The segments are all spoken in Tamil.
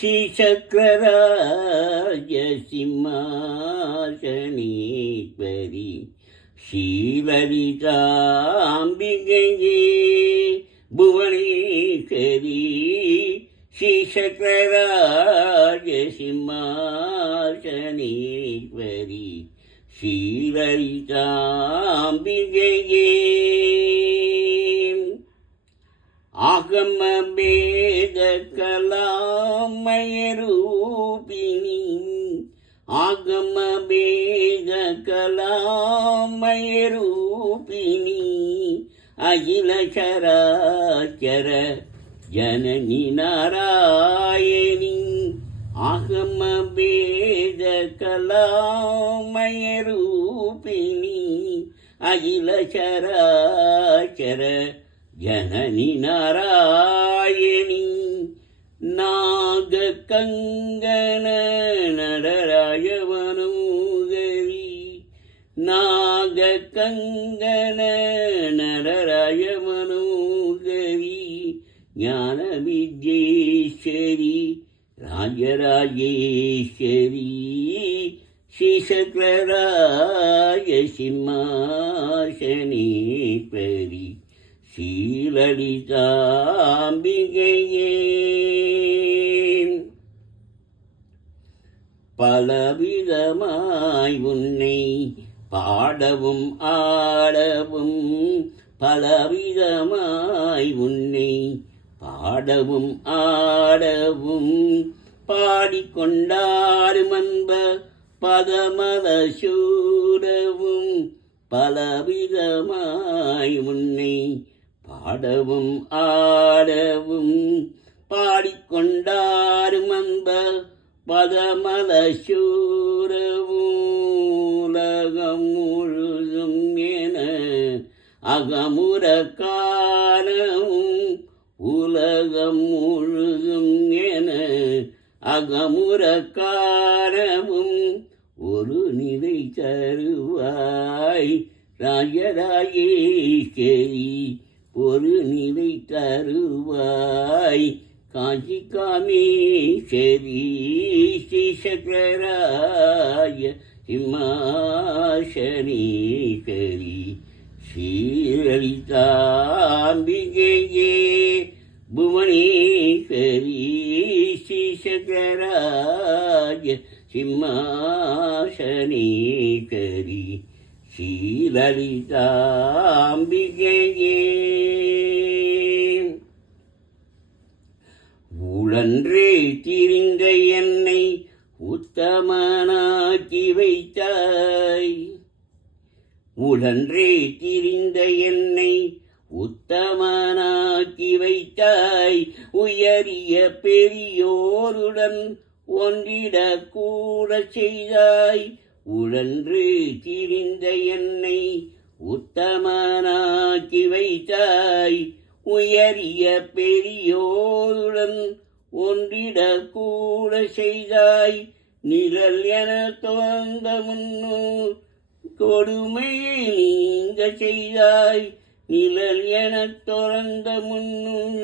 ஸ்ரீசக்கரராஜ சிம்மாசனீஸ்வரி ஸ்ரீலலிதாம்பிகையே புவனேஸ்வரி ஸ்ரீசக்கரராஜ சிம்மாசனீஸ்வரி ஸ்ரீலலிதாம்பிகையே ஆகம பேத கலாமயரூபிணி ஆகம பேத கலாமயரூபிணி அகில சராச்சர ஜனனி நாராயணி ஆகம பேத கலாமயரூபிணி அகில சராச்சர ஜனனி நாராயணி நாக கங்கன நடராய மனோகரி நாக கங்கன நடராய மனோகரி ஞான வித்யேஸ்வரி ராஜராஜேஸ்வரி ஸ்ரீசக்கரராஜ சிம்மாசனீஸ்வரி ஸ்ரீலலிதாம்பிகையே பலவிதமாய் உன்னை பாடவும் ஆடவும் பலவிதமாய் உன்னை பாடவும் ஆடவும் பாடிக்கொண்டாடும் அன்ப பதமல சூடவும் பலவிதமாய் உன்னை பாடவும் ஆடவும் பாடிக்கொண்டாடும் அன்ப பதமல சூரவும் உலகம் முழுதும் என அகமுற காணவும் உலகம் முழுதும் என அகமுற காணவும் ஒரு நிலை தருவாய் ராஜராஜேஸ்வரி ஒரு நிலை தருவாய் காஞ்சி காமேஸ்வரி ஸ்ரீசக்கரராஜ சிம்மாசனீஸ்வரி ஸ்ரீலலிதாம்பிகையே புவனேஸ்வரி ஸ்ரீசக்கரராஜ சிம்மாசனீஸ்வரி ஸ்ரீலலிதாம்பிகையே உழன்றே திரிந்த என்னை உத்தமனாக்கி வைத்தாய் உழன்றே திரிந்த என்னை உத்தமனாக்கி வைத்தாய் உயரிய பெரியோருடன் ஒன்றிடக்கூட செய்தாய் உழன்று திரிந்த என்னை உத்தமனாக்கி வைத்தாய் உயரிய பெரியோருடன் ஒன்றிடக்கூட செய்தாய் நிழல் என துவந்த முன்னூர் கொடுமையை நீங்க செய்தாய் நிழல் என துறந்த முன்னும்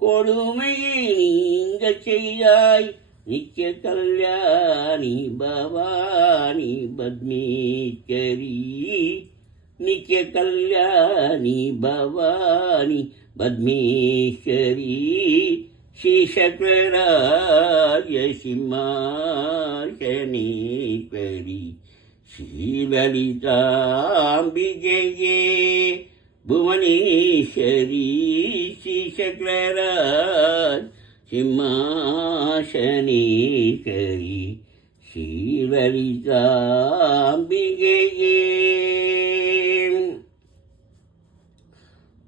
கொடுமையை நீங்க செய்தாய் நித்திய கல்யாணி பவானி பத்மேஸ்வரி நித்திய கல்யாணி பவானி பத்மேஸ்வரி ஸ்ரீசக்கரராஜ சிம்மாசனீஸ்வரி ஸ்ரீலலிதாம்பிகையே புவனேஸ்வரி ஸ்ரீசக்கரராஜ சிம்மாசனீஸ்வரி ஸ்ரீலலிதாம்பிகையே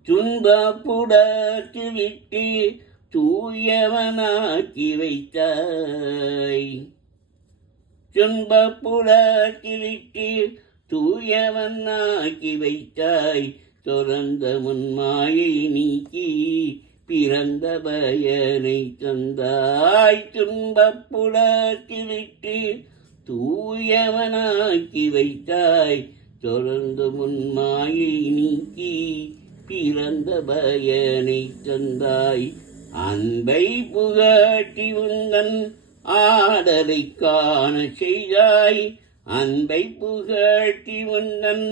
துன்பப்புடத்து விட்டு தூயவனாக்கி வைத்தாய் துன்பப்புடத்தில் விட்டு தூயவனாக்கி வைத்தாய் துறந்த முன்மாயை நீக்கி பிறந்த பயனை தந்தாய் துன்பப்புடத்தில் விட்டு தூயவனாக்கி வைத்தாய் தொடர்ந்து முன்மாயை நீக்கி பிறந்த பயனை தந்தாய் அன்பை புகட்டி உந்தன் ஆடலை காண செய்தாய். அன்பை புகட்டி உந்தன்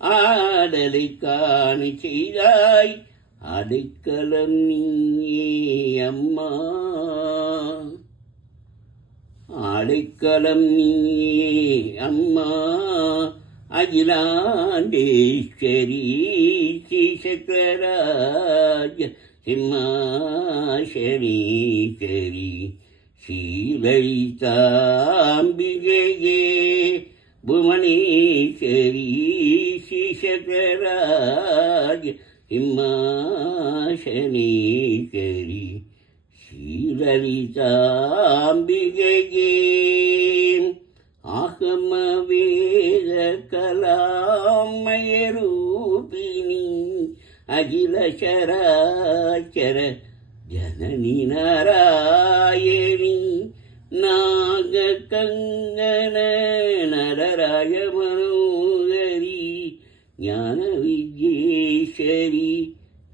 ஆடலை காண செய்தாய். அடைக்கலம் நீயே அம்மா, அடைக்கலம் நீயே அம்மா. அகிலாண்டேஸ்வரி ஸ்ரீசக்கரராஜ சிம்மாசனீஸ்வரி ஸ்ரீலலிதாம்பிகையே புவனேஸ்வரி ஸ்ரீசக்கரராஜ சிம்மாசனீஸ்வரி ஸ்ரீலலிதாம்பிகையே ஆகம வேத கலாமயரூபிணி அகில சராச்சர ஜனனி நாராயணி நாக கங்கன நரராய மனோகரி ஞான வித்யேஸ்வரி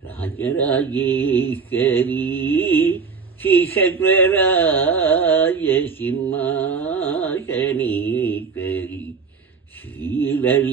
ராஜராஜேஸ்வரி ஸ்ரீசக்கரராஜ சிம்மாசனீஸ்வரி ஸ்ரீலலிதாம்பிகையே.